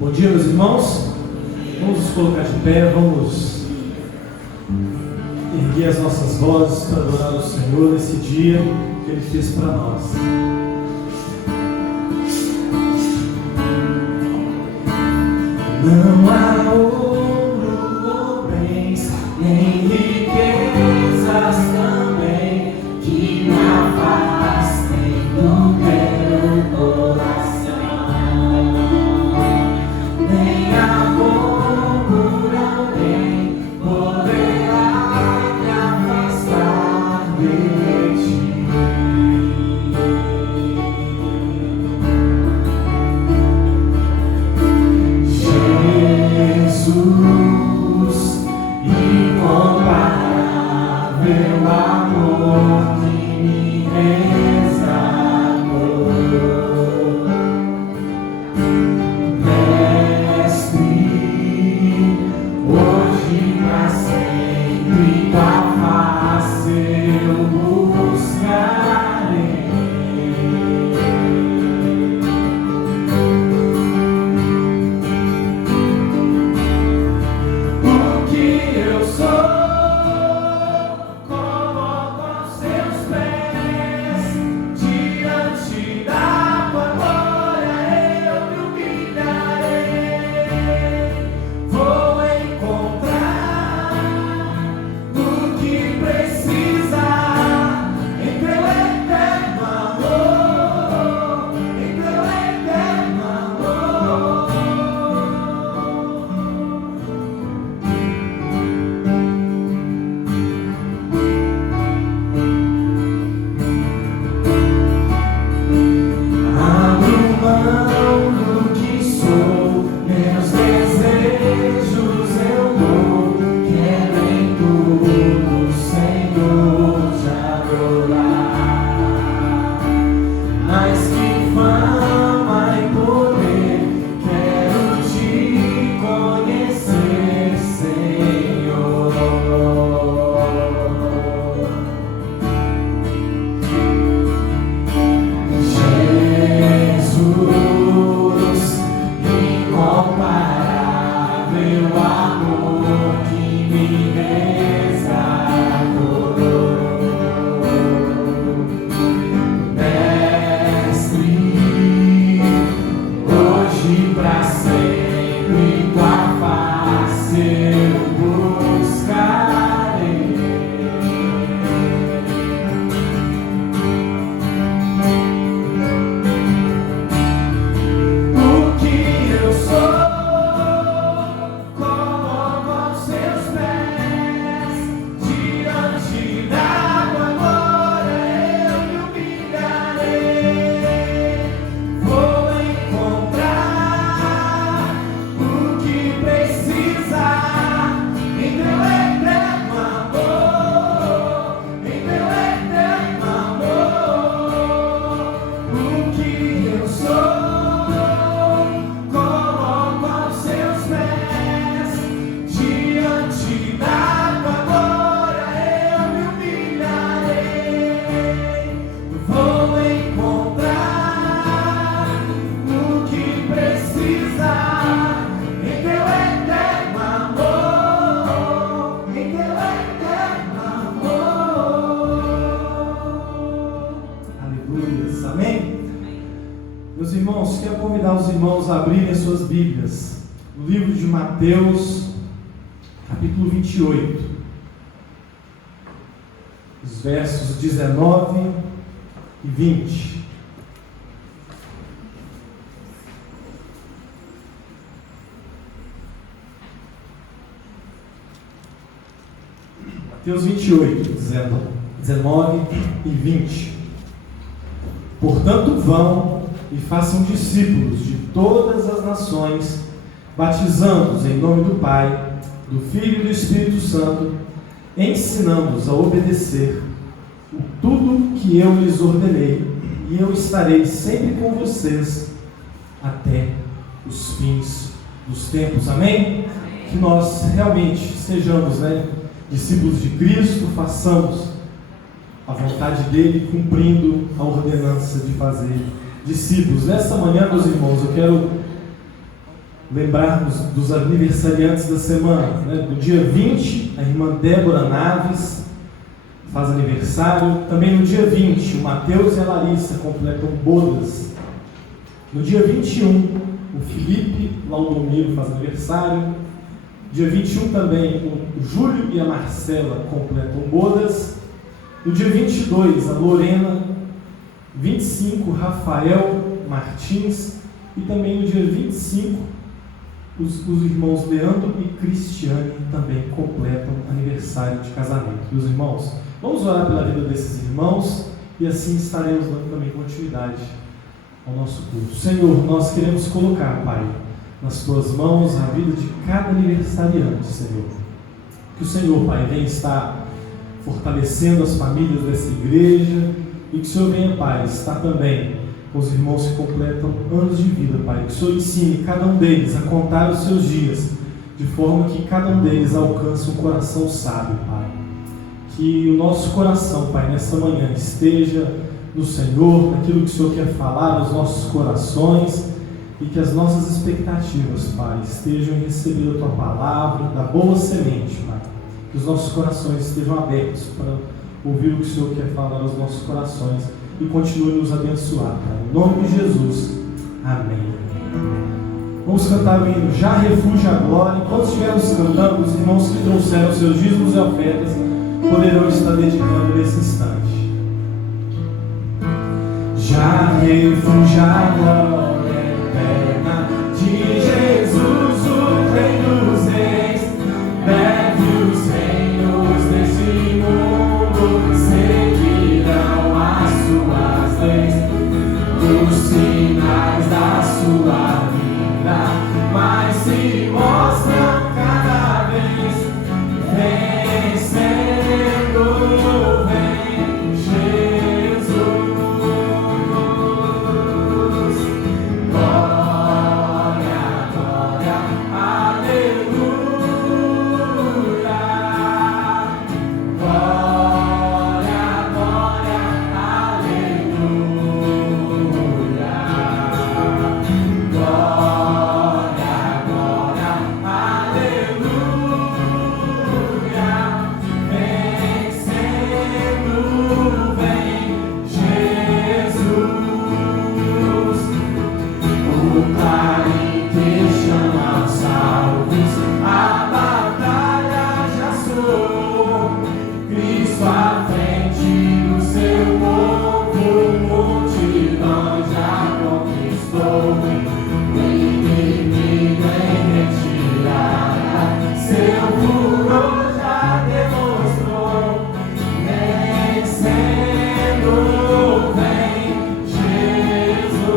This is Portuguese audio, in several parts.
Bom dia, meus irmãos. Vamos nos colocar de pé, vamos erguer as nossas vozes para adorar o Senhor nesse dia que Ele fez para nós. Não há ouro ou bens, nem riquezas também, que me afastem do teu coração. Nem amor por alguém poderá me afastar de ti. Jesus, incomparável amor que me resgatou. Mestre, hoje pra sempre tua face eu buscarei. O que eu sou, coloco aos seus pés, diante da tua glória eu me humilharei. Vou encontrar o que precisar em teu eterno amor, em teu eterno amor. Abro mão do que sou, meus desejos eu dou. Quero em tudo, Senhor, te adorar. Mais que fama e poder, quero te conhecer, Senhor. Jesus, incomparável amor que me resgatou. Mestre, hoje pra sempre tua face eu buscarei. O que eu sou, coloco aos seus pés, diante da tua glória eu me humilharei. Vou encontrar o que precisar em teu eterno amor, em teu eterno amor. O que eu sou, coloco aos seus pés, diante da tua glória eu me humilharei. Vou encontrar o que precisar em teu eterno amor, em teu eterno amor. Aleluia, amém? Meus irmãos, quero convidar os irmãos a abrirem as suas Bíblias no livro de Mateus, capítulo 28, os versos 19 e 20. Mateus 28, 19 e 20. Portanto, vão e façam discípulos de todas as nações, batizando-os em nome do Pai, do Filho e do Espírito Santo, ensinando-os a obedecer tudo que eu lhes ordenei, e eu estarei sempre com vocês até os fins dos tempos. Amém? Que nós realmente sejamos, discípulos de Cristo, façamos a vontade dele, cumprindo a ordenança de fazer discípulos. Nessa manhã, meus irmãos, eu quero lembrarmos dos aniversariantes da semana, né? Do dia 20, a irmã Débora Naves faz aniversário. Também no dia 20, o Mateus e a Larissa completam bodas. No dia 21, o Felipe Laudomiro faz aniversário. Dia 21 também, o Júlio e a Marcela completam bodas. No dia 22, a Lorena. 25, Rafael Martins. E também no dia 25, os irmãos Leandro e Cristiane também completam aniversário de casamento. Meus irmãos, vamos orar pela vida desses irmãos e assim estaremos dando também continuidade ao nosso culto. Senhor, nós queremos colocar, Pai, nas Tuas mãos a vida de cada aniversariante, Senhor. Que o Senhor, Pai, venha estar fortalecendo as famílias dessa igreja e que o Senhor venha, Pai, estar também com os irmãos que completam anos de vida, Pai. Que o Senhor ensine cada um deles a contar os seus dias, de forma que cada um deles alcance um coração sábio, Pai. Que o nosso coração, Pai, nesta manhã esteja no Senhor, naquilo que o Senhor quer falar aos nossos corações, e que as nossas expectativas, Pai, estejam em receber a Tua palavra, da boa semente, Pai. Que os nossos corações estejam abertos para ouvir o que o Senhor quer falar aos nossos corações e continue nos abençoar, Pai. Em nome de Jesus. Amém. Vamos cantar o hino Já Refúgio a Glória. Enquanto estivermos cantando, os irmãos que trouxeram seus dízimos e ofertas poderão estar dedicando nesse instante. Já refúgio a glória eterna de Jesus, o Rei dos Reis. Deve os reinos desse mundo seguirão as suas leis, os sinais da sua vida, mas se mostram cada vez vencendo, vem Jesus. Glória, glória, aleluia. Glória, glória, aleluia. Glória, glória, aleluia. Vencendo, vem Jesus. O clarim que chama os salvos, a batalha já soou. Cristo à frente do seu povo, multidão já conquistou. O inimigo em retirada, seu furor já demonstrou. Vencendo, vem Jesus.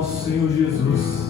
nosso Senhor Jesus.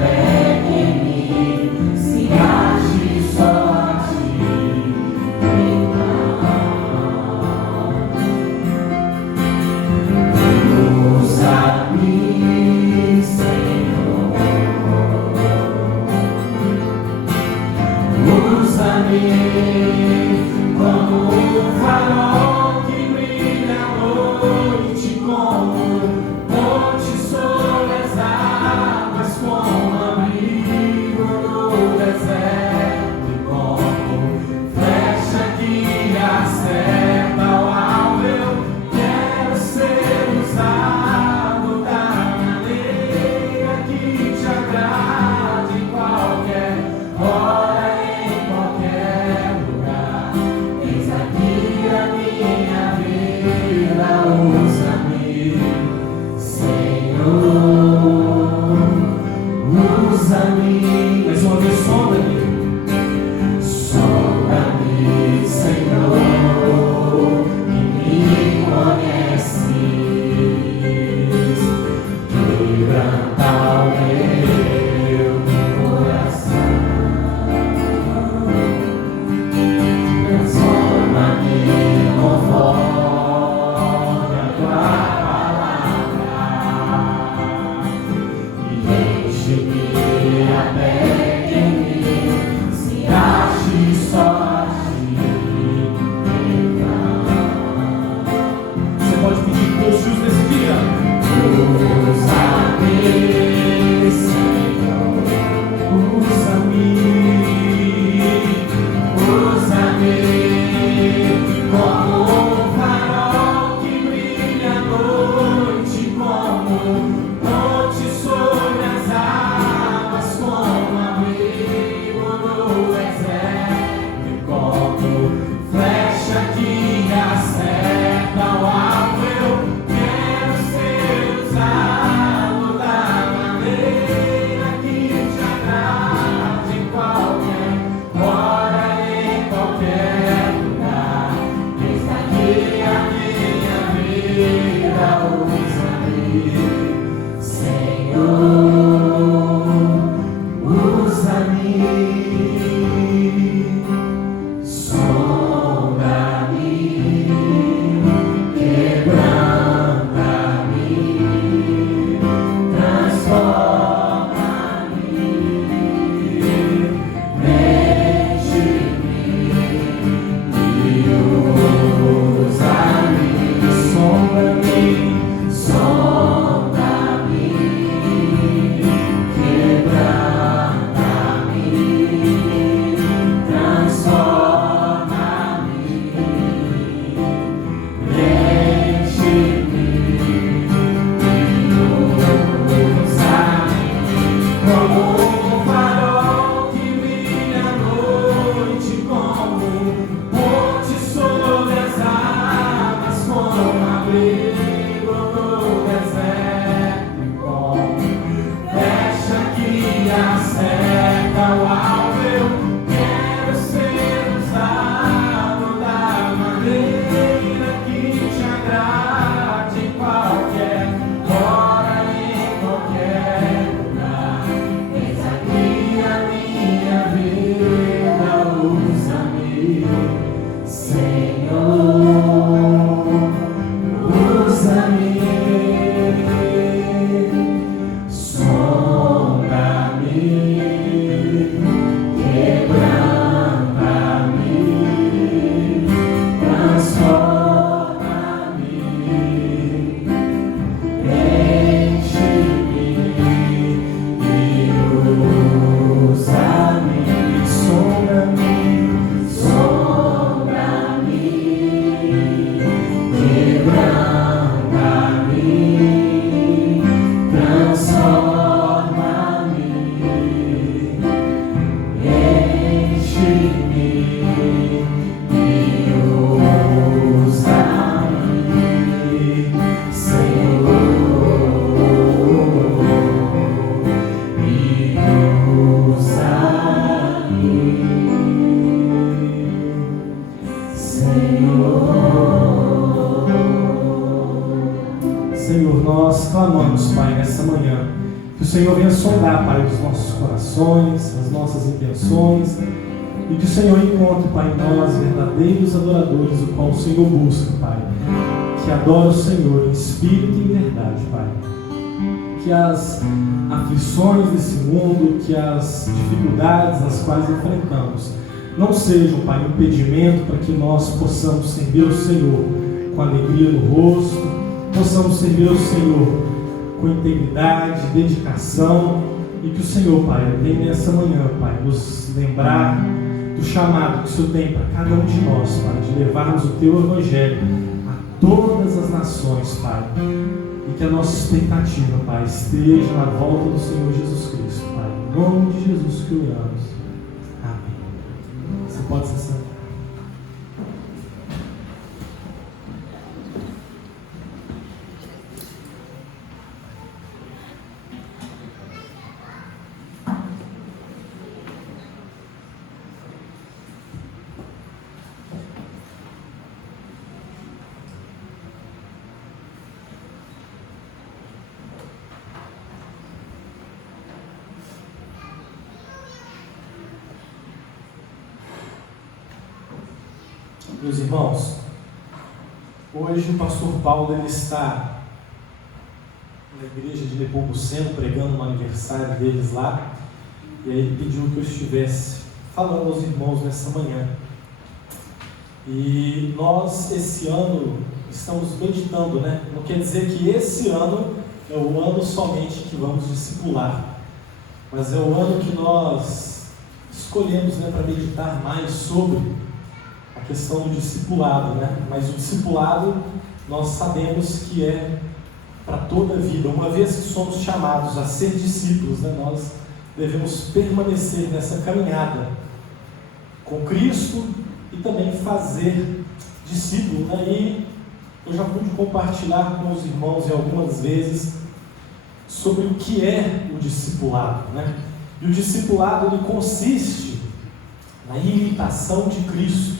Até como um farol que brilha à noite, como ponte sobre as águas, como abrigo no deserto, como flecha que acerta o alvo. Eu quero ser usado da maneira que te agrade, em qualquer hora, em qualquer lugar. Eis aqui a minha vida, usa-me, Senhor, usa-me. Mais uma vez, sonda-me, sonda-me, Senhor, e me conheces, quebranta o meu coração, transforma-me conforme a tua palavra e enche-me até que em mim se ache só a ti. Você pode pedir que Deus te use nesse dia. Usa-me, Senhor, usa-me, usa-me, como um farol que brilha à noite, como ponte sobre as águas, como abrigo no deserto, como flecha que acerta o alvo. Eu quero ser usado da maneira que te agrade, em qualquer hora, em qualquer lugar. Eis aqui a minha vida, usa-me, Senhor, usa-me, sonda-me, quebranta-me, transforma-me, preenche-me e usa-me, sonda-me, sonda-me, quebranta-me, transforma-me, preenche-me e usa-me, como um farol que brilha à noite, como ponte sobre as águas, como abrigo no deserto, como flecha que acerta o alvo. Eu quero ser usado da maneira que te agrade, em qualquer hora, em qualquer lugar. Eis aqui a minha vida, usa-me, Senhor, usa-me, sonda-me, quebranta-me, transforma-me, preenche-me e usa-me, sonda-me, sonda-me, quebranta-me, transforma-me, enche-me e usa-me, Senhor, e usa-me, Senhor. Senhor, nós clamamos, Pai, nessa manhã, que o Senhor venha sondar, Pai, os nossos corações, as nossas intenções, e que o Senhor encontre, Pai, em nós verdadeiros adoradores, o qual o Senhor busca, Pai, que adora o Senhor em espírito e em verdade, Pai. Que as aflições desse mundo, que as dificuldades as quais enfrentamos, não sejam, Pai, um impedimento para que nós possamos servir o Senhor com alegria no rosto, possamos servir o Senhor com integridade, dedicação, e que o Senhor, Pai, venha nessa manhã, Pai, nos lembrar do chamado que o Senhor tem para cada um de nós, Pai, de levarmos o Teu Evangelho a todas as nações, Pai, e que a nossa expectativa, Pai, esteja na volta do Senhor Jesus Cristo, Pai, em nome de Jesus que oramos. Amém. Você pode se sentar. Meus irmãos, hoje o pastor Paulo ele está na igreja de Nepomuceno pregando no aniversário deles lá, e aí ele pediu que eu estivesse falando aos irmãos nessa manhã. E nós esse ano estamos meditando, né? Não quer dizer que esse ano é o ano somente que vamos discipular, mas é o ano que nós escolhemos, né, para meditar mais sobre a questão do discipulado, né? Mas o discipulado nós sabemos que é para toda a vida. Uma vez que somos chamados a ser discípulos, né, nós devemos permanecer nessa caminhada com Cristo e também fazer discípulo, né? E eu já pude compartilhar com os irmãos algumas vezes sobre o que é o discipulado, né? E o discipulado ele consiste na imitação de Cristo.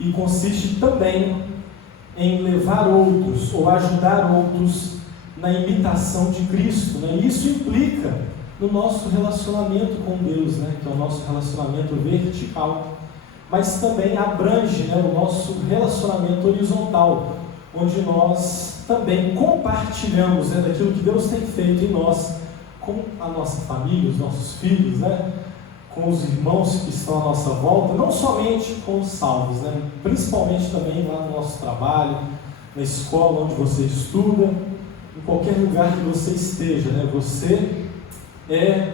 E consiste também em levar outros ou ajudar outros na imitação de Cristo, né? Isso implica no nosso relacionamento com Deus, né? Que é o nosso relacionamento vertical, mas também abrange, né, o nosso relacionamento horizontal, onde nós também compartilhamos, né, daquilo que Deus tem feito em nós com a nossa família, os nossos filhos, né? Com os irmãos que estão à nossa volta, não somente com os salvos, né? Principalmente também lá no nosso trabalho, na escola onde você estuda, em qualquer lugar que você esteja, né? Você é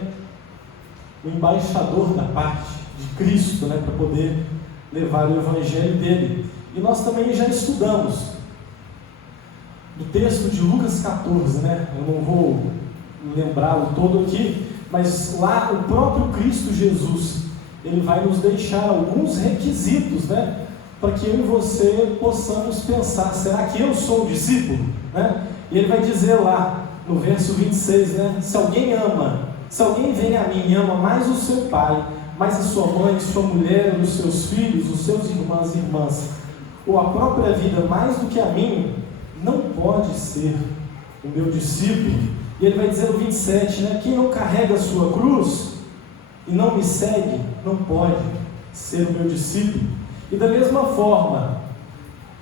o embaixador da parte de Cristo, né? Para poder levar o Evangelho dele. E nós também já estudamos no texto de Lucas 14, né? Eu não vou lembrá-lo todo aqui, mas lá o próprio Cristo Jesus, ele vai nos deixar alguns requisitos, né, para que eu e você possamos pensar, será que eu sou um discípulo? Né? E ele vai dizer lá, no verso 26, né, se alguém vem a mim e ama mais o seu pai, mais a sua mãe, sua mulher, os seus filhos, os seus irmãos e irmãs, ou a própria vida mais do que a mim, não pode ser o meu discípulo. E ele vai dizer no 27, né, quem não carrega a sua cruz e não me segue, não pode ser o meu discípulo. E da mesma forma,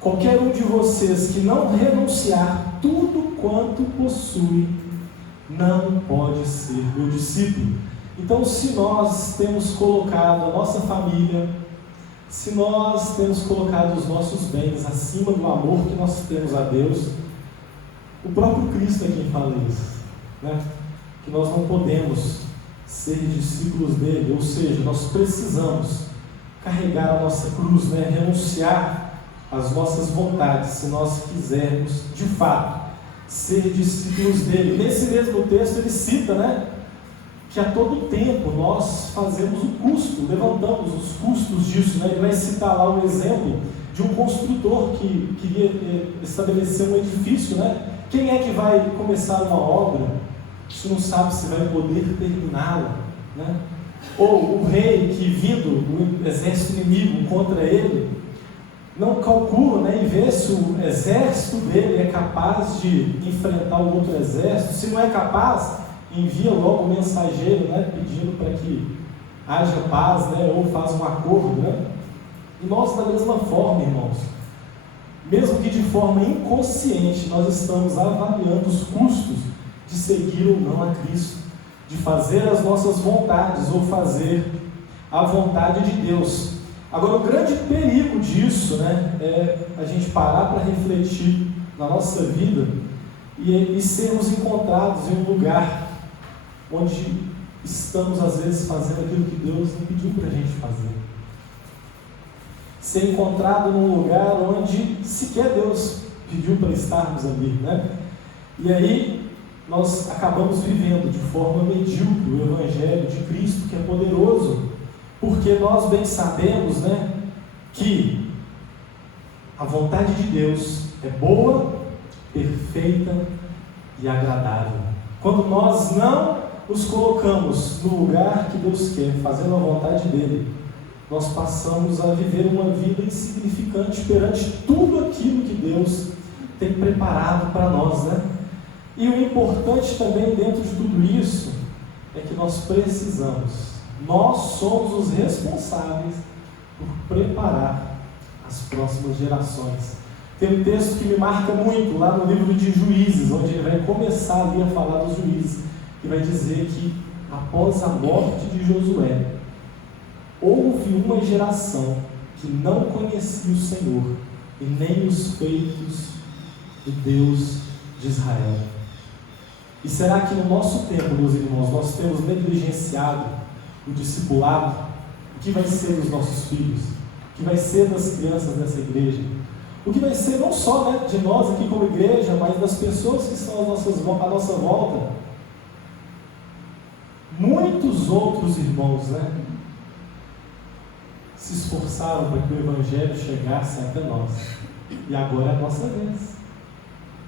qualquer um de vocês que não renunciar tudo quanto possui, não pode ser meu discípulo. Então, se nós temos colocado a nossa família, se nós temos colocado os nossos bens acima do amor que nós temos a Deus, o próprio Cristo é quem fala isso, né? Que nós não podemos ser discípulos dele, ou seja, nós precisamos carregar a nossa cruz, né? Renunciar às nossas vontades, se nós quisermos de fato ser discípulos dele. Nesse mesmo texto ele cita, né, que a todo tempo nós fazemos o custo, levantamos os custos disso, né? Ele vai citar lá um exemplo de um construtor que queria estabelecer um edifício, né? Quem é que vai começar uma obra se não sabe se vai poder terminá-la, né? Ou o rei que, vindo do exército inimigo contra ele, não calcula, né, e vê se o exército dele é capaz de enfrentar o outro exército. Se não é capaz, envia logo o mensageiro, né, pedindo para que haja paz, né, ou faz um acordo, né? E nós, da mesma forma, irmãos, mesmo que de forma inconsciente, nós estamos avaliando os custos de seguir ou não a Cristo, de fazer as nossas vontades ou fazer a vontade de Deus. Agora, o grande perigo disso, né, é a gente parar para refletir na nossa vida e sermos encontrados em um lugar onde estamos, às vezes, fazendo aquilo que Deus não pediu para a gente fazer. Ser encontrado num lugar onde sequer Deus pediu para estarmos ali, né? E aí nós acabamos vivendo de forma medíocre o Evangelho de Cristo, que é poderoso, porque nós bem sabemos, né, que a vontade de Deus é boa, perfeita e agradável. Quando nós não nos colocamos no lugar que Deus quer, fazendo a vontade dele, nós passamos a viver uma vida insignificante perante tudo aquilo que Deus tem preparado para nós, né? E o importante também dentro de tudo isso é que nós somos os responsáveis por preparar as próximas gerações. Tem um texto que me marca muito lá no livro de Juízes, onde ele vai começar ali a falar dos juízes, que vai dizer que após a morte de Josué, houve uma geração que não conhecia o Senhor e nem os feitos do Deus de Israel. E será que no nosso tempo, meus irmãos, nós temos negligenciado o discipulado? O que vai ser dos nossos filhos? O que vai ser das crianças dessa igreja? O que vai ser não só, né, de nós aqui como igreja, mas das pessoas que estão à nossa volta? Muitos outros irmãos, né, se esforçaram para que o Evangelho chegasse até nós. E agora é a nossa vez.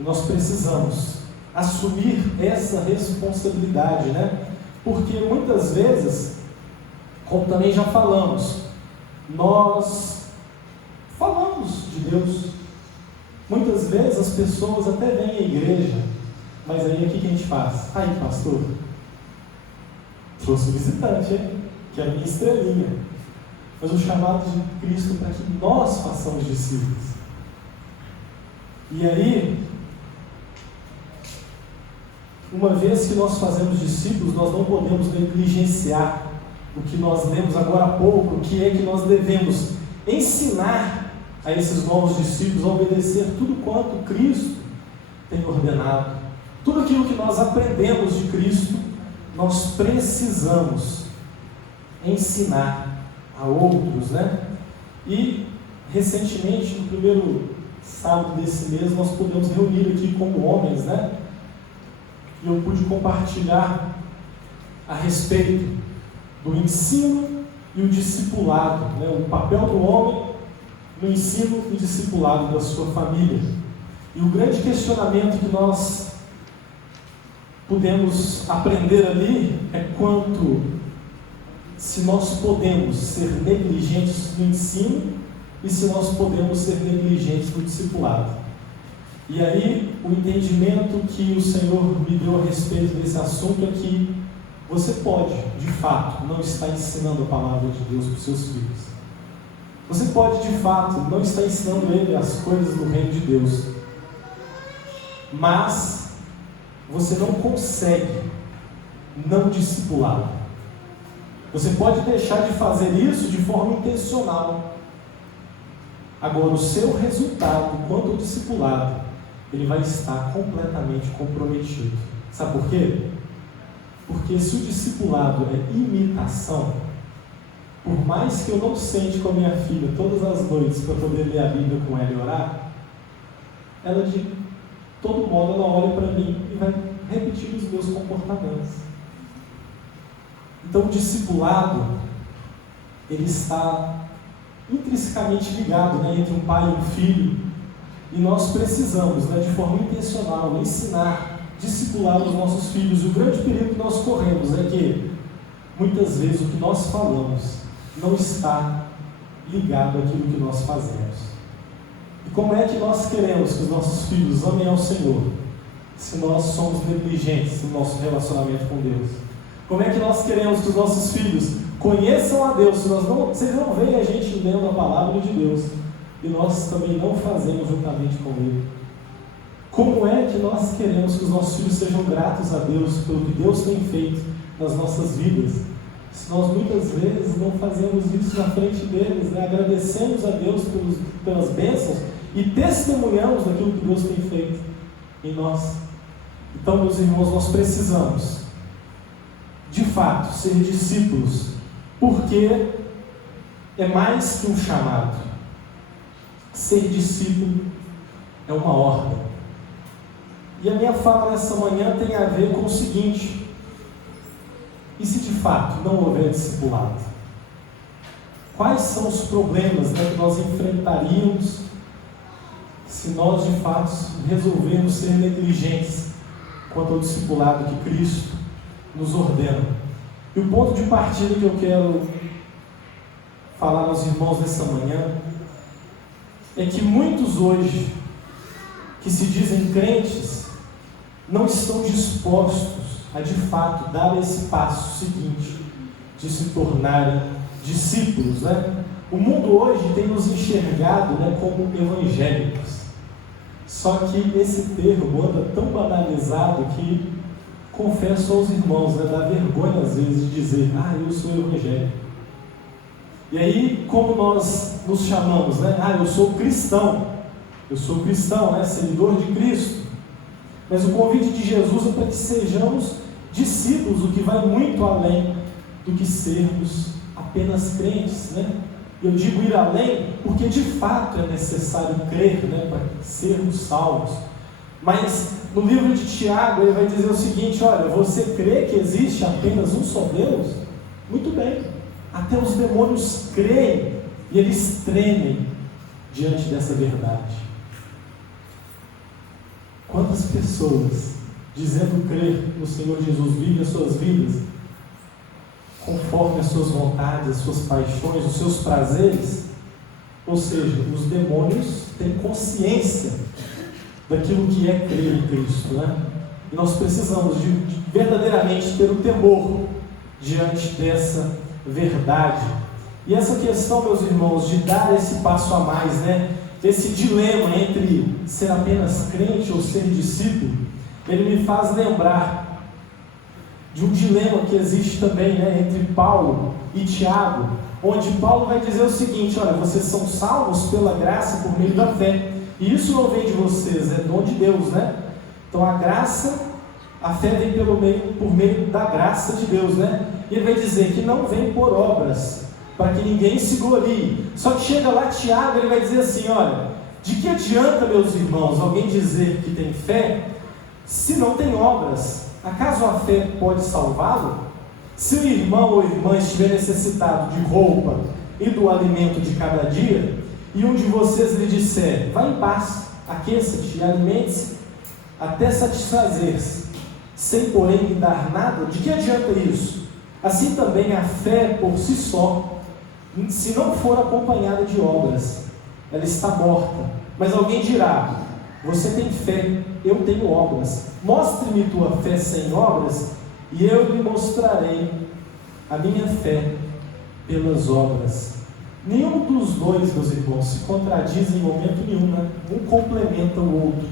E nós precisamos assumir essa responsabilidade, né? Porque muitas vezes, como também já falamos, nós falamos de Deus. Muitas vezes as pessoas até vêm à igreja, mas aí o que a gente faz? Aí, pastor, trouxe um visitante, hein? Que é a minha estrelinha. Mas o chamado de Cristo para que nós façamos discípulos. E aí, uma vez que nós fazemos discípulos, nós não podemos negligenciar o que nós lemos agora há pouco, que é que nós devemos ensinar a esses novos discípulos a obedecer tudo quanto Cristo tem ordenado. Tudo aquilo que nós aprendemos de Cristo, nós precisamos ensinar a outros, né? E recentemente, no primeiro sábado desse mês, nós pudemos reunir aqui como homens, né? E eu pude compartilhar a respeito do ensino e o discipulado, né? O papel do homem no ensino e discipulado da sua família. E o grande questionamento que nós pudemos aprender ali é quanto se nós podemos ser negligentes no ensino e se nós podemos ser negligentes no discipulado. E aí, o entendimento que o Senhor me deu a respeito desse assunto é que você pode, de fato, não estar ensinando a palavra de Deus para os seus filhos. Você pode, de fato, não estar ensinando ele as coisas do reino de Deus. Mas você não consegue não discipulá-lo. Você pode deixar de fazer isso de forma intencional. Agora, o seu resultado, quanto ao discipulado, ele vai estar completamente comprometido. Sabe por quê? Porque se o discipulado é imitação, por mais que eu não sente com a minha filha todas as noites para poder ler a Bíblia com ela e orar, ela de todo modo ela olha para mim e vai repetir os meus comportamentos. Então o discipulado, ele está intrinsecamente ligado, né, entre um pai e um filho, e nós precisamos, né, de forma intencional, ensinar, discipular os nossos filhos. E o grande perigo que nós corremos é que muitas vezes o que nós falamos não está ligado àquilo que nós fazemos. E como é que nós queremos que os nossos filhos amem ao Senhor se nós somos negligentes no nosso relacionamento com Deus? Como é que nós queremos que os nossos filhos conheçam a Deus se eles não veem a gente lendo a palavra de Deus e nós também não fazemos juntamente com Ele? Como é que nós queremos que os nossos filhos sejam gratos a Deus pelo que Deus tem feito nas nossas vidas se nós muitas vezes não fazemos isso na frente deles, né? Agradecemos a Deus pelas bênçãos e testemunhamos daquilo que Deus tem feito em nós. Então, meus irmãos, nós precisamos, de fato, ser discípulos, porque é mais que um chamado. Ser discípulo é uma ordem. E a minha fala nessa manhã tem a ver com o seguinte: e se de fato não houver discipulado? Quais são os problemas, né, que nós enfrentaríamos se nós de fato resolvermos ser negligentes quanto ao discipulado que Cristo nos ordena? E o ponto de partida que eu quero falar aos irmãos nessa manhã é que muitos hoje que se dizem crentes não estão dispostos a de fato dar esse passo seguinte de se tornarem discípulos, né? O mundo hoje tem nos enxergado, né, como evangélicos. Só que esse termo anda tão banalizado que, confesso aos irmãos, né, dá vergonha às vezes de dizer: eu sou evangélico. E aí, como nós nos chamamos, né? Eu sou cristão, né, seguidor de Cristo. Mas o convite de Jesus é para que sejamos discípulos, o que vai muito além do que sermos apenas crentes, né? Eu digo ir além porque de fato é necessário crer, né, para sermos salvos. Mas no livro de Tiago ele vai dizer o seguinte: olha, você crê que existe apenas um só Deus? Muito bem, até os demônios creem e eles tremem diante dessa verdade. Quantas pessoas, dizendo crer no Senhor Jesus, vivem as suas vidas conforme as suas vontades, as suas paixões, os seus prazeres? Ou seja, os demônios têm consciência daquilo que é crer em Cristo, né? E nós precisamos de verdadeiramente ter o temor diante dessa verdade. E essa questão, meus irmãos, de dar esse passo a mais, né? Esse dilema entre ser apenas crente ou ser discípulo, ele me faz lembrar de um dilema que existe também, né, entre Paulo e Tiago, onde Paulo vai dizer o seguinte: olha, vocês são salvos pela graça por meio da fé, e isso não vem de vocês, é dom de Deus, né? Então a graça, a fé vem por meio da graça de Deus, né? E ele vai dizer que não vem por obras, para que ninguém se glorie. Só que chega lá Tiago, ele vai dizer assim: olha, de que adianta, meus irmãos, alguém dizer que tem fé, se não tem obras? Acaso a fé pode salvá-lo? Se o irmão ou irmã estiver necessitado de roupa e do alimento de cada dia, e um de vocês lhe disser: vá em paz, aqueça-te e alimente-se até satisfazer-se, sem porém lhe dar nada, de que adianta isso? Assim também a fé por si só, se não for acompanhada de obras, ela está morta. Mas alguém dirá: você tem fé, eu tenho obras. Mostre-me tua fé sem obras, e eu lhe mostrarei a minha fé pelas obras. Nenhum dos dois, meus irmãos, se contradiz em momento nenhum, né? Um complementa o outro.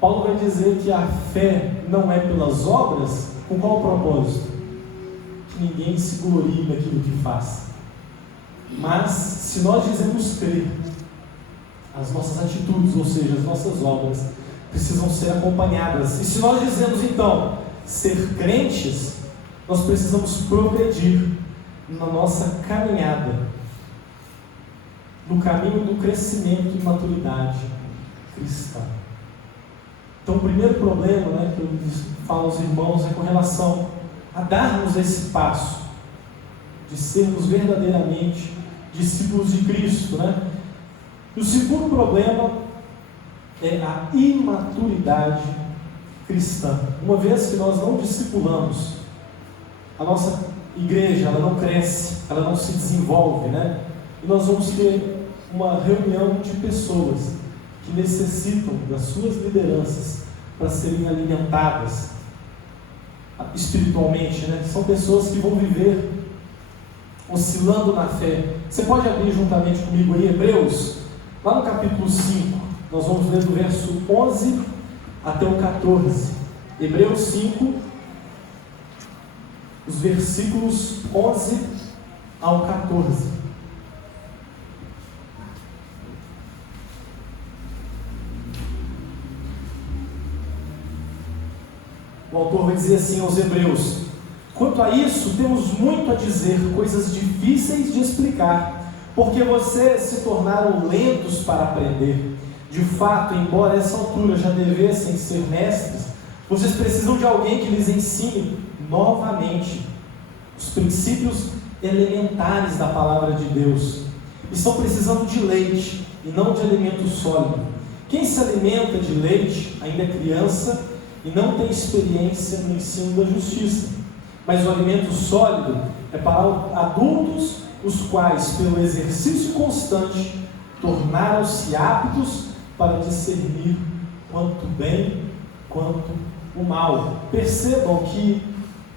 Paulo vai dizer que a fé não é pelas obras, com qual propósito? Que ninguém se glorie naquilo que faz. Mas, se nós dizemos crer, as nossas atitudes, ou seja, as nossas obras, precisam ser acompanhadas. E se nós dizemos então ser crentes, nós precisamos progredir na nossa caminhada, no caminho do crescimento e maturidade cristã. Então o primeiro problema, né, que eu falo aos irmãos é com relação a darmos esse passo de sermos verdadeiramente discípulos de Cristo, né? E o segundo problema é a imaturidade cristã. Uma vez que nós não discipulamos, a nossa igreja, ela não cresce, ela não se desenvolve, né? E nós vamos ter uma reunião de pessoas que necessitam das suas lideranças para serem alimentadas espiritualmente, né? São pessoas que vão viver oscilando na fé. Você pode abrir juntamente comigo aí Hebreus, lá no capítulo 5, nós vamos ler do verso 11 até o 14. Hebreus 5, os versículos 11 ao 14. O autor vai dizer assim aos Hebreus: quanto a isso, temos muito a dizer, coisas difíceis de explicar, porque vocês se tornaram lentos para aprender. De fato, embora a essa altura já devessem ser mestres, vocês precisam de alguém que lhes ensine novamente os princípios elementares da palavra de Deus. Estão precisando de leite e não de alimento sólido. Quem se alimenta de leite ainda é criança e não tem experiência no ensino da justiça. Mas o alimento sólido é para adultos, os quais, pelo exercício constante, tornaram-se aptos para discernir quanto bem quanto o mal. Percebam que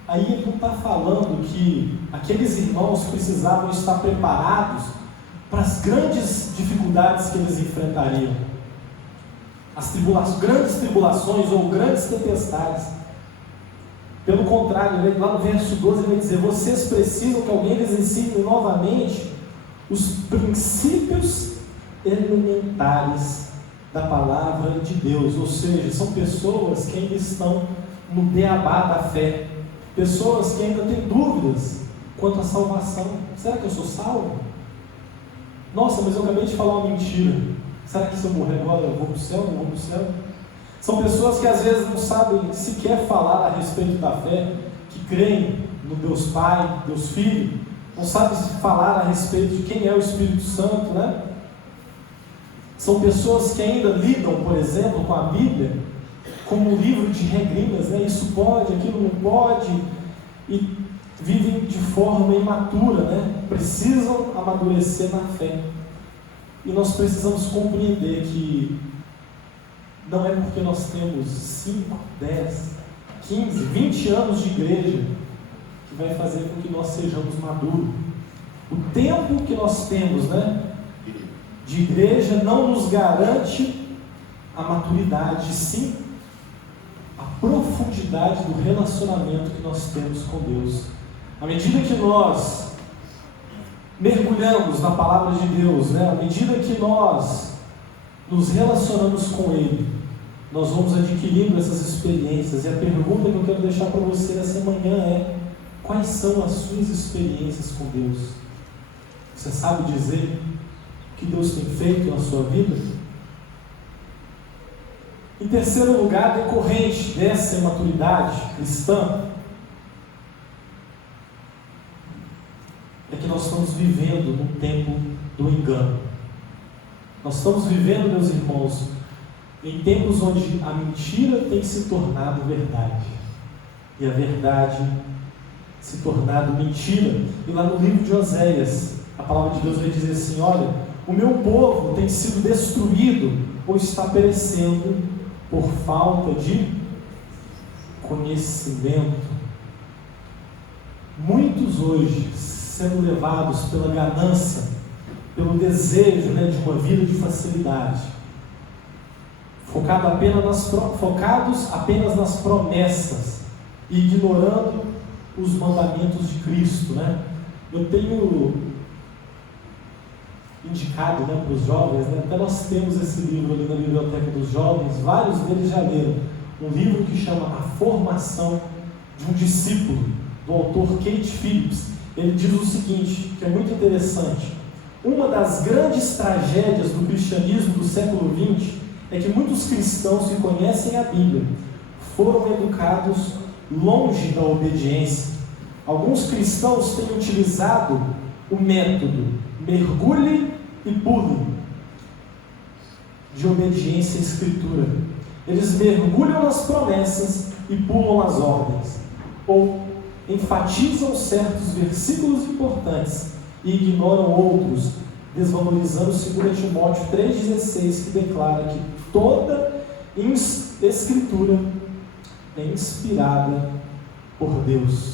aí ele não está falando que aqueles irmãos precisavam estar preparados para as grandes dificuldades que eles enfrentariam, as grandes tribulações ou grandes tempestades. Pelo contrário, lá no verso 12 ele vai dizer: vocês precisam que alguém lhes ensine novamente os princípios elementares da palavra de Deus. Ou seja, são pessoas que ainda estão no beabá da fé, pessoas que ainda têm dúvidas quanto à salvação. Será que eu sou salvo? Nossa, mas eu acabei de falar uma mentira. Será que se eu morrer agora eu vou para o céu? Não vou para o céu? São pessoas que às vezes não sabem sequer falar a respeito da fé, que creem no Deus Pai, Deus Filho, não sabem falar a respeito de quem é o Espírito Santo, né? São pessoas que ainda lidam, por exemplo, com a Bíblia como um livro de regrinhas, né? Isso pode, aquilo não pode, e vivem de forma imatura, né? Precisam amadurecer na fé. E nós precisamos compreender que não é porque nós temos 5, 10, 15, 20 anos de igreja que vai fazer com que nós sejamos maduros. O tempo que nós temos, né, de igreja não nos garante a maturidade, sim a profundidade do relacionamento que nós temos com Deus. À medida que nós mergulhamos na palavra de Deus, né, à medida que nós nos relacionamos com Ele, nós vamos adquirindo essas experiências. E a pergunta que eu quero deixar para você nessa manhã é: quais são as suas experiências com Deus? Você sabe dizer o que Deus tem feito na sua vida? Em terceiro lugar, decorrente dessa imaturidade cristã, é que nós estamos vivendo no tempo do engano. Nós estamos vivendo, meus irmãos, em tempos onde a mentira tem se tornado verdade e a verdade se tornado mentira. E lá no livro de Oséias, a palavra de Deus vai dizer assim: olha, o meu povo tem sido destruído ou está perecendo por falta de conhecimento. Muitos hoje sendo levados pela ganância, pelo desejo, né, de uma vida de facilidade, focados apenas nas promessas e ignorando os mandamentos de Cristo, né? Eu tenho indicado, né, para os jovens, né, até nós temos esse livro ali na biblioteca dos jovens, vários deles já leram, um livro que chama A Formação de um Discípulo, do autor Kate Phillips. Ele diz o seguinte, que é muito interessante: uma das grandes tragédias do cristianismo do século XX é que muitos cristãos que conhecem a Bíblia foram educados longe da obediência. Alguns cristãos têm utilizado o método mergulhe e pule de obediência à Escritura. Eles mergulham nas promessas e pulam as ordens, ou enfatizam certos versículos importantes e ignoram outros, desvalorizando 2 Timóteo 3,16, que declara que toda Escritura é inspirada por Deus.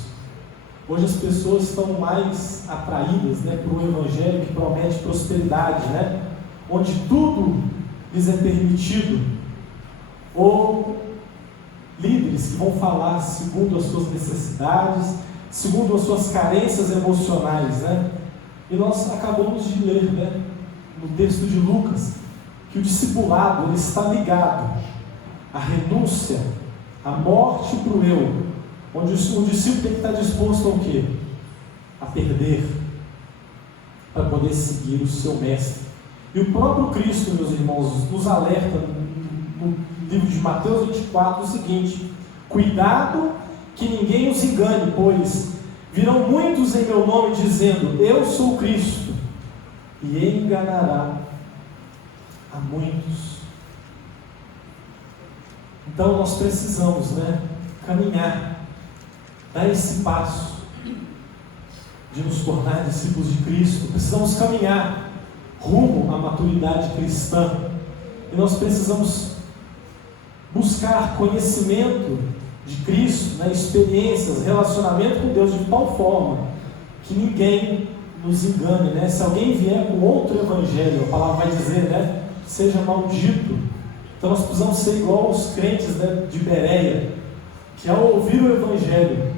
Hoje as pessoas estão mais atraídas, né, por um evangelho que promete prosperidade, né, onde tudo lhes é permitido, ou líderes que vão falar segundo as suas necessidades, segundo as suas carências emocionais, né? E nós acabamos de ler, né, no texto de Lucas, que o discipulado ele está ligado à renúncia, à morte para o eu, onde o discípulo tem que estar disposto ao quê? A perder, para poder seguir o seu mestre. E o próprio Cristo, meus irmãos, nos alerta no livro de Mateus 24 o seguinte: cuidado que ninguém os engane, pois virão muitos em meu nome dizendo, eu sou Cristo, e enganará a muitos. Então nós precisamos, né, caminhar, dar esse passo de nos tornar discípulos de Cristo. Precisamos caminhar rumo à maturidade cristã, e nós precisamos buscar conhecimento de Cristo, né, experiências, relacionamento com Deus de tal forma que ninguém nos engane, né? Se alguém vier com outro evangelho, a palavra vai dizer, né, seja maldito. Então nós precisamos ser igual aos crentes, né, de Bereia, que ao ouvir o evangelho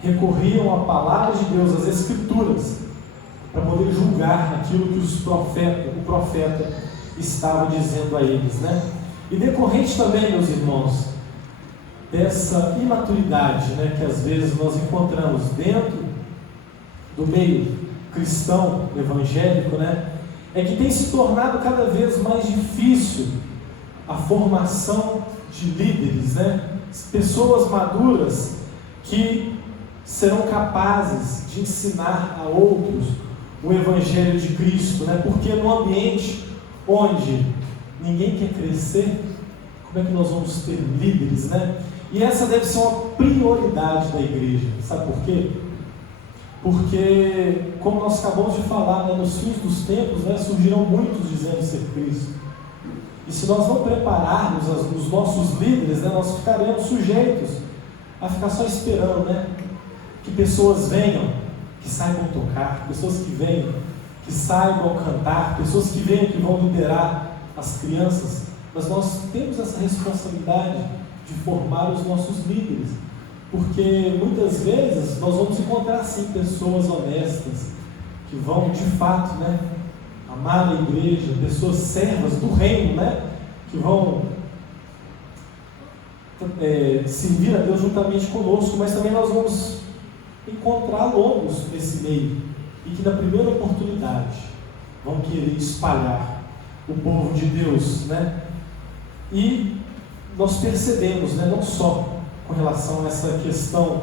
recorriam à palavra de Deus, às escrituras, para poder julgar aquilo que o profeta estava dizendo a eles, né? E decorrente também, meus irmãos, dessa imaturidade, né, que às vezes nós encontramos dentro do meio cristão, evangélico, né, é que tem se tornado cada vez mais difícil a formação de líderes, né, pessoas maduras que serão capazes de ensinar a outros o Evangelho de Cristo, né, porque no ambiente onde ninguém quer crescer, como é que nós vamos ter líderes, né? E essa deve ser uma prioridade da igreja. Sabe por quê? Porque, como nós acabamos de falar, né, nos fins dos tempos, né, surgirão muitos dizendo ser Cristo. E se nós não prepararmos os nossos líderes, né, nós ficaremos sujeitos a ficar só esperando, né, que pessoas venham, que saibam tocar, pessoas que venham, que saibam cantar, pessoas que venham, que vão liderar as crianças. Mas nós temos essa responsabilidade de formar os nossos líderes, porque muitas vezes nós vamos encontrar sim pessoas honestas, que vão de fato, né, amar a igreja, pessoas servas do reino, né, que vão servir a Deus juntamente conosco, mas também nós vamos encontrar lobos nesse meio, e que na primeira oportunidade vão querer espalhar o povo de Deus, né? E nós percebemos, né, não só com relação a essa questão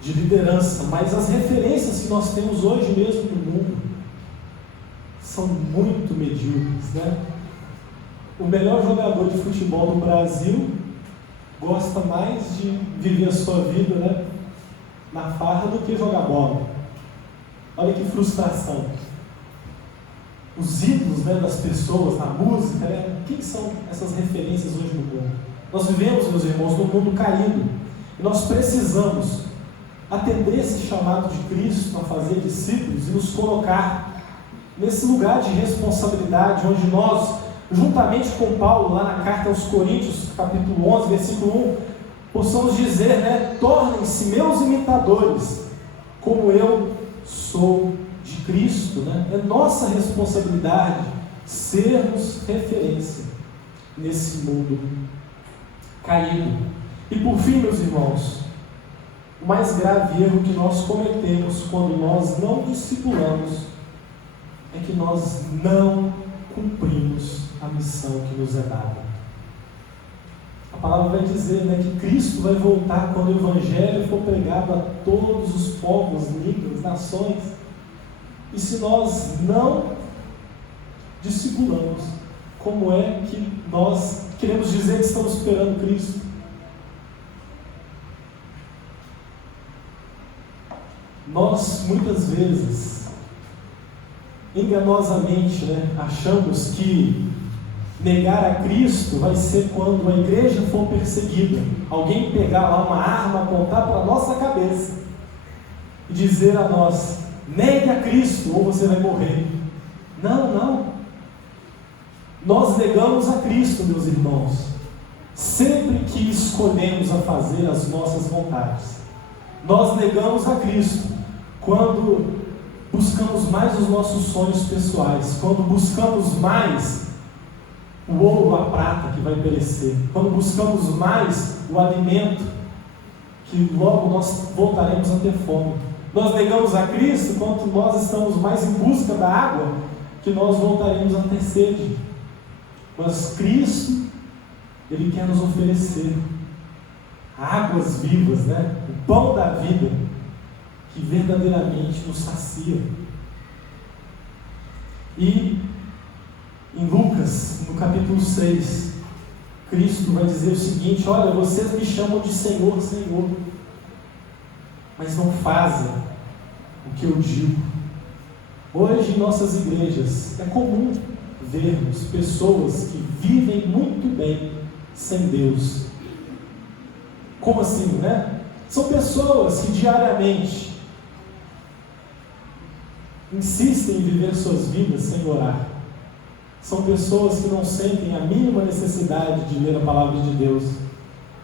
de liderança, mas as referências que nós temos hoje mesmo no mundo são muito medíocres, né? O melhor jogador de futebol do Brasil gosta mais de viver a sua vida, né, na farra do que jogar bola. Olha que frustração. Os ídolos, né, das pessoas, na música, né? Quem são essas referências hoje no mundo? Nós vivemos, meus irmãos, num mundo caído, e nós precisamos atender esse chamado de Cristo a fazer discípulos e nos colocar nesse lugar de responsabilidade, onde nós, juntamente com Paulo, lá na carta aos Coríntios, capítulo 11, versículo 1, possamos dizer, né, tornem-se meus imitadores, como eu sou de Cristo, né? É nossa responsabilidade sermos referência nesse mundo caído. E por fim, meus irmãos, o mais grave erro que nós cometemos quando nós não discipulamos é que nós não cumprimos a missão que nos é dada. A palavra vai dizer, né, que Cristo vai voltar quando o Evangelho for pregado a todos os povos, línguas, nações. E se nós não discipulamos, como é que nós queremos dizer que estamos esperando Cristo? Nós, muitas vezes, enganosamente, né, achamos que negar a Cristo vai ser quando a igreja for perseguida. Alguém pegar lá uma arma, apontar para a nossa cabeça e dizer a nós, negue a Cristo ou você vai morrer. Não, não. Nós negamos a Cristo, meus irmãos, sempre que escolhemos a fazer as nossas vontades. Nós negamos a Cristo quando buscamos mais os nossos sonhos pessoais, quando buscamos mais o ouro, a prata que vai perecer, quando buscamos mais o alimento que logo nós voltaremos a ter fome. Nós negamos a Cristo quando nós estamos mais em busca da água que nós voltaremos a ter sede. Mas Cristo, Ele quer nos oferecer águas vivas, o pão da vida, que verdadeiramente nos sacia. E em Lucas, no capítulo 6, Cristo vai dizer o seguinte: olha, vocês me chamam de Senhor, Senhor, mas não fazem o que eu digo. Hoje em nossas igrejas é comum vermos pessoas que vivem muito bem sem Deus. Como assim, São pessoas que diariamente insistem em viver suas vidas sem orar. São pessoas que não sentem a mínima necessidade de ler a palavra de Deus.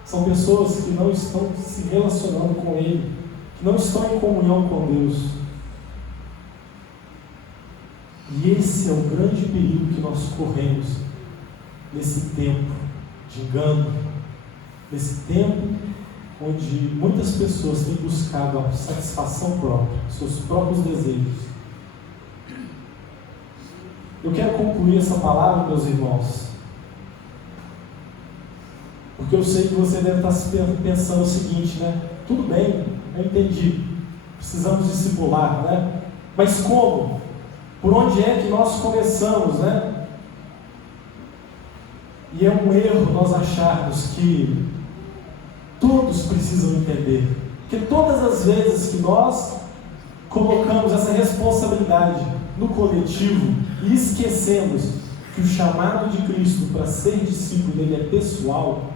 São pessoas que não estão se relacionando com Ele, que não estão em comunhão com Deus. E esse é o grande perigo que nós corremos nesse tempo de engano, nesse tempo onde muitas pessoas têm buscado a satisfação própria, seus próprios desejos. Eu quero concluir essa palavra, meus irmãos, porque eu sei que você deve estar pensando o seguinte, tudo bem, eu entendi, precisamos discipular, mas como? Por onde é que nós começamos, E é um erro nós acharmos que todos precisam entender, porque todas as vezes que nós colocamos essa responsabilidade no coletivo e esquecemos que o chamado de Cristo para ser discípulo dele é pessoal,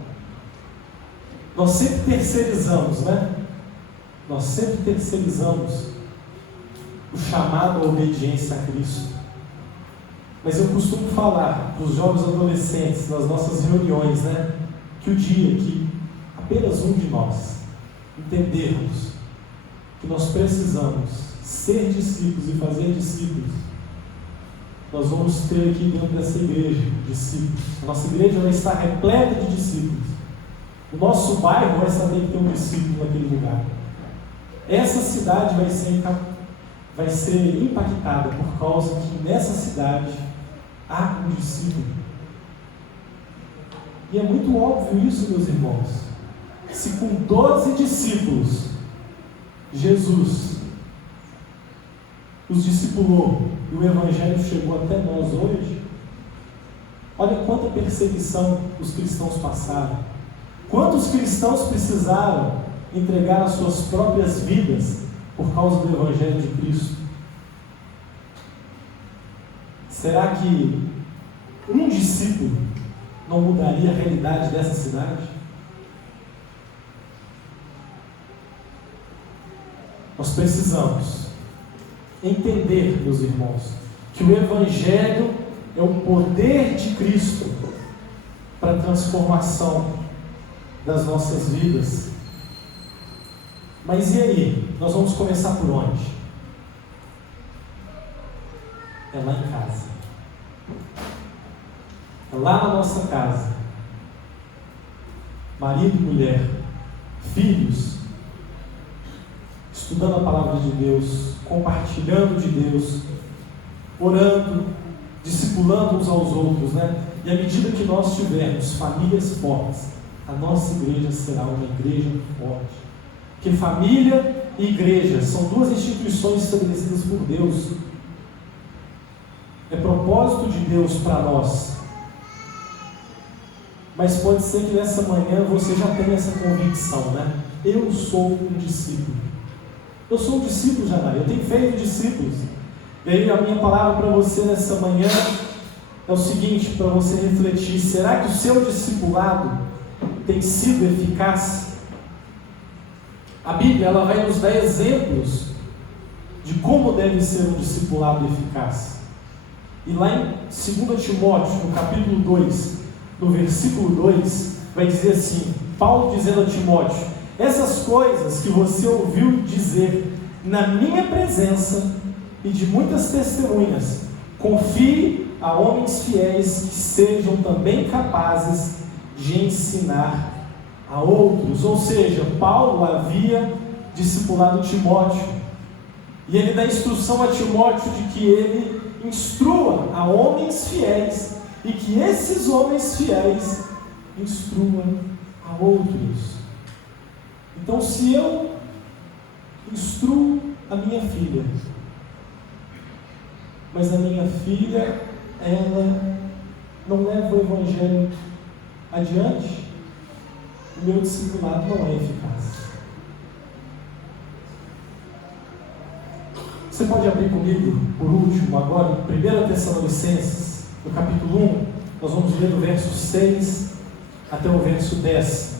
nós sempre terceirizamos, Nós sempre terceirizamos o chamado à obediência a Cristo. Mas eu costumo falar para os jovens adolescentes nas nossas reuniões, que o dia que apenas um de nós entendermos que nós precisamos ser discípulos e fazer discípulos, nós vamos ter aqui dentro dessa igreja discípulos. A nossa igreja vai estar repleta de discípulos. O nosso bairro vai saber que tem um discípulo naquele lugar. Essa cidade vai ser impactada por causa que nessa cidade há um discípulo. E é muito óbvio isso, meus irmãos. Se com 12 discípulos Jesus os discipulou e o Evangelho chegou até nós hoje, olha quanta perseguição os cristãos passaram, quantos cristãos precisaram entregar as suas próprias vidas por causa do Evangelho de Cristo. Será que um discípulo não mudaria a realidade dessa cidade? Nós precisamos entender, meus irmãos, que o Evangelho é o poder de Cristo para a transformação das nossas vidas. Mas e aí? Nós vamos começar por onde? É lá em casa. É lá na nossa casa. Marido e mulher, filhos, estudando a palavra de Deus, compartilhando de Deus, orando, discipulando uns aos outros, E à medida que nós tivermos famílias fortes, a nossa igreja será uma igreja forte. Porque família e igreja são duas instituições estabelecidas por Deus. É propósito de Deus para nós. Mas pode ser que nessa manhã você já tenha essa convicção, Eu sou um discípulo. Eu sou um discípulo, Janari. Eu tenho feito discípulos. E aí a minha palavra para você nessa manhã é o seguinte, para você refletir: será que o seu discipulado tem sido eficaz? A Bíblia ela vai nos dar exemplos de como deve ser um discipulado eficaz. E lá em 2 Timóteo, no capítulo 2, no versículo 2, vai dizer assim, Paulo dizendo a Timóteo: essas coisas que você ouviu dizer na minha presença e de muitas testemunhas, confie a homens fiéis que sejam também capazes de ensinar a outros. Ou seja, Paulo havia discipulado Timóteo, e ele dá instrução a Timóteo de que ele instrua a homens fiéis, e que esses homens fiéis instruam a outros. Então, se eu instruo a minha filha, mas a minha filha, ela não leva o Evangelho adiante, o meu discipulado não é eficaz. Você pode abrir comigo, por último, agora, em 1 Tessalonicenses, no capítulo 1, nós vamos ler do verso 6 até o verso 10.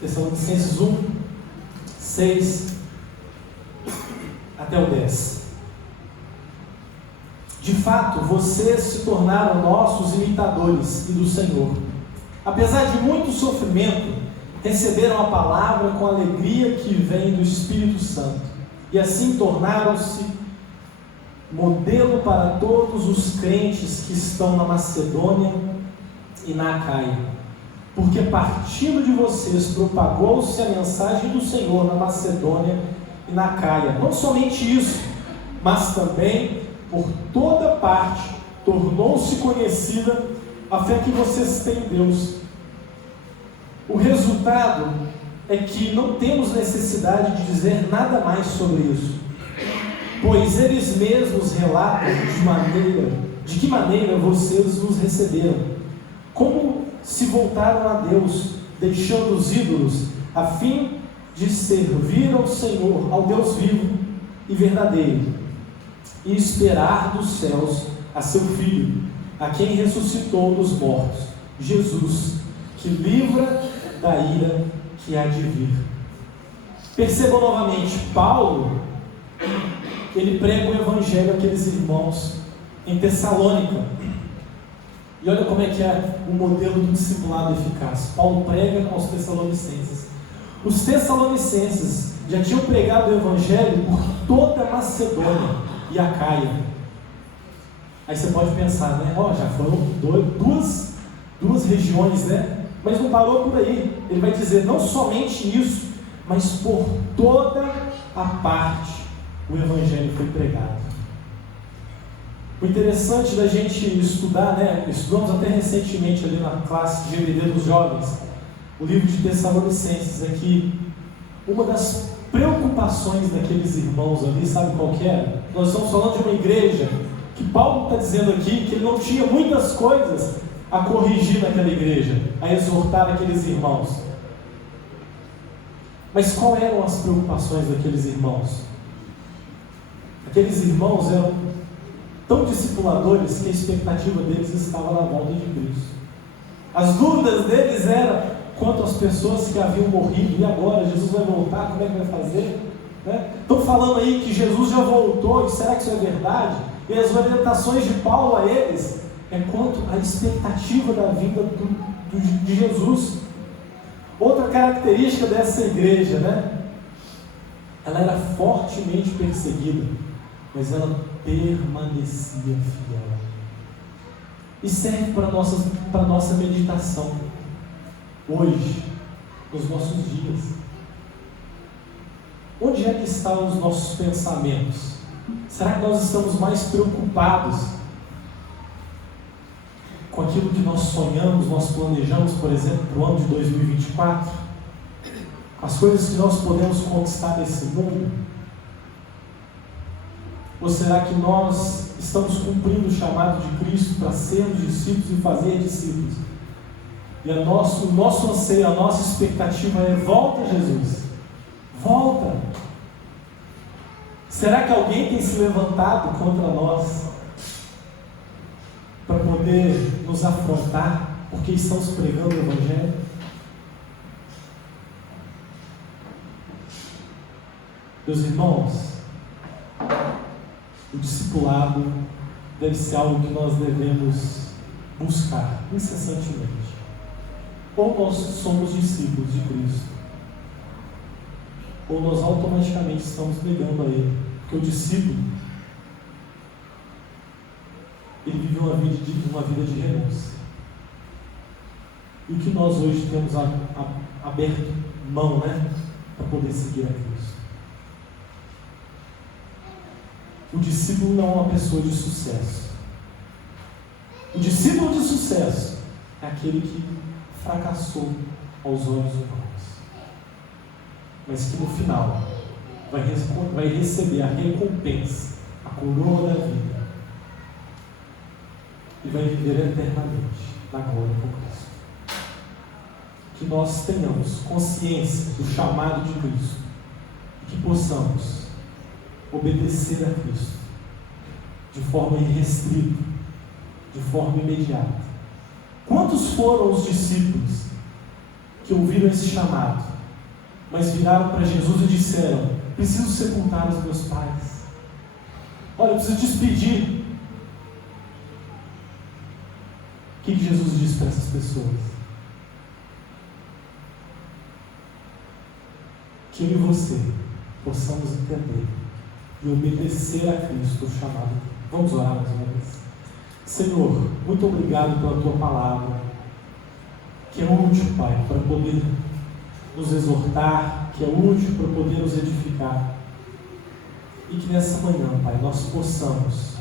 Tessalonicenses 1, 6 até o 10. De fato, vocês se tornaram nossos imitadores e do Senhor. Apesar de muito sofrimento, receberam a palavra com a alegria que vem do Espírito Santo, e assim tornaram-se modelo para todos os crentes que estão na Macedônia e na Acaia. Porque partindo de vocês propagou-se a mensagem do Senhor na Macedônia e na Acaia. Não somente isso, mas também por toda parte tornou-se conhecida a fé que vocês têm em Deus. O resultado é que não temos necessidade de dizer nada mais sobre isso, pois eles mesmos relatam de que maneira vocês nos receberam, como se voltaram a Deus, deixando os ídolos, a fim de servir ao Senhor, ao Deus vivo e verdadeiro, e esperar dos céus a seu Filho, a quem ressuscitou dos mortos, Jesus, que livra da ira que há de vir. Percebam novamente, Paulo, ele prega o Evangelho àqueles irmãos em Tessalônica. E olha como é que é o modelo do discipulado eficaz. Paulo prega aos Tessalonicenses. Os Tessalonicenses já tinham pregado o Evangelho por toda a Macedônia e Acaia. Aí você pode pensar, né? Já foram duas regiões, né? Mas não parou por aí. Ele vai dizer não somente isso, mas por toda a parte o Evangelho foi pregado. O interessante da gente estudar, né? Estudamos até recentemente ali na classe de GBD dos jovens, o livro de Tessalonicenses, é que uma das preocupações daqueles irmãos ali, sabe qual que era? Nós estamos falando de uma igreja que Paulo está dizendo aqui que ele não tinha muitas coisas a corrigir naquela igreja, a exortar aqueles irmãos. Mas quais eram as preocupações daqueles irmãos? Aqueles irmãos eram tão discipuladores que a expectativa deles estava na volta de Cristo. As dúvidas deles eram quanto às pessoas que haviam morrido. E agora? Jesus vai voltar? Como é que vai fazer? Estão falando aí que Jesus já voltou, e será que isso é verdade? E as orientações de Paulo a eles é quanto à expectativa da vinda de Jesus. Outra característica dessa igreja, ela era fortemente perseguida, mas ela permanecia fiel. E serve para a nossa meditação hoje, nos nossos dias. Onde é que estão os nossos pensamentos? Será que nós estamos mais preocupados com aquilo que nós sonhamos, nós planejamos, por exemplo, para o ano de 2024? As coisas que nós podemos conquistar nesse mundo? Ou será que nós estamos cumprindo o chamado de Cristo para sermos discípulos e fazer discípulos? E o nosso anseio, a nossa expectativa é: volta, Jesus, volta. Será que alguém tem se levantado contra nós para poder nos afrontar porque estamos pregando o Evangelho? Meus irmãos, o discipulado deve ser algo que nós devemos buscar incessantemente. Ou nós somos discípulos de Cristo, ou nós automaticamente estamos negando a Ele. Porque o discípulo, ele vive uma vida de renúncia. E o que nós hoje temos aberto mão, para poder seguir a Cristo. O discípulo não é uma pessoa de sucesso. O discípulo de sucesso é aquele que fracassou aos olhos humanos, mas que no final vai receber a recompensa, a coroa da vida, e vai viver eternamente na glória com Cristo. Que nós tenhamos consciência do chamado de Cristo e que possamos obedecer a Cristo de forma irrestrita, de forma imediata. Quantos foram os discípulos que ouviram esse chamado, mas viraram para Jesus e disseram: preciso sepultar os meus pais, olha, eu preciso despedir. O que Jesus disse para essas pessoas? Que eu e você possamos entender e obedecer a Cristo o chamado. Vamos orar mais uma vez. Senhor, muito obrigado pela Tua palavra, que é útil, Pai, para poder nos exortar, que é útil para poder nos edificar. E que nessa manhã, Pai, nós possamos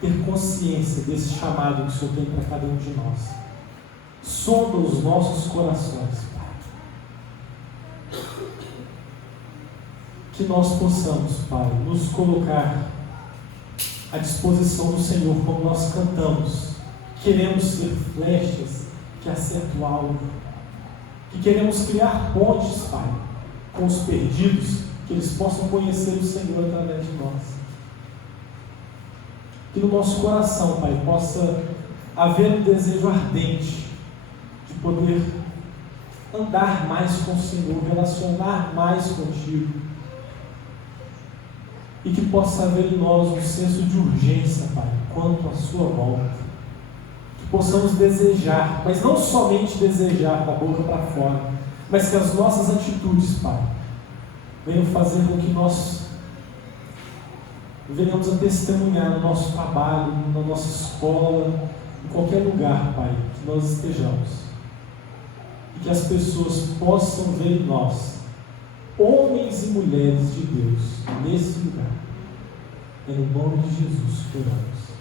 ter consciência desse chamado que o Senhor tem para cada um de nós. Sonda os nossos corações, Pai. Que nós possamos, Pai, nos colocar à disposição do Senhor, como nós cantamos. Queremos ser flechas que acertam o alvo, que queremos criar pontes, Pai, com os perdidos, que eles possam conhecer o Senhor através de nós. Que no nosso coração, Pai, possa haver um desejo ardente de poder andar mais com o Senhor, relacionar mais contigo. E que possa haver em nós um senso de urgência, Pai, quanto à sua volta. Que possamos desejar, mas não somente desejar da boca para fora, mas que as nossas atitudes, Pai, venham fazer com que nós venhamos a testemunhar no nosso trabalho, na nossa escola, em qualquer lugar, Pai, que nós estejamos. E que as pessoas possam ver em nós homens e mulheres de Deus nesse lugar. É no nome de Jesus que oramos.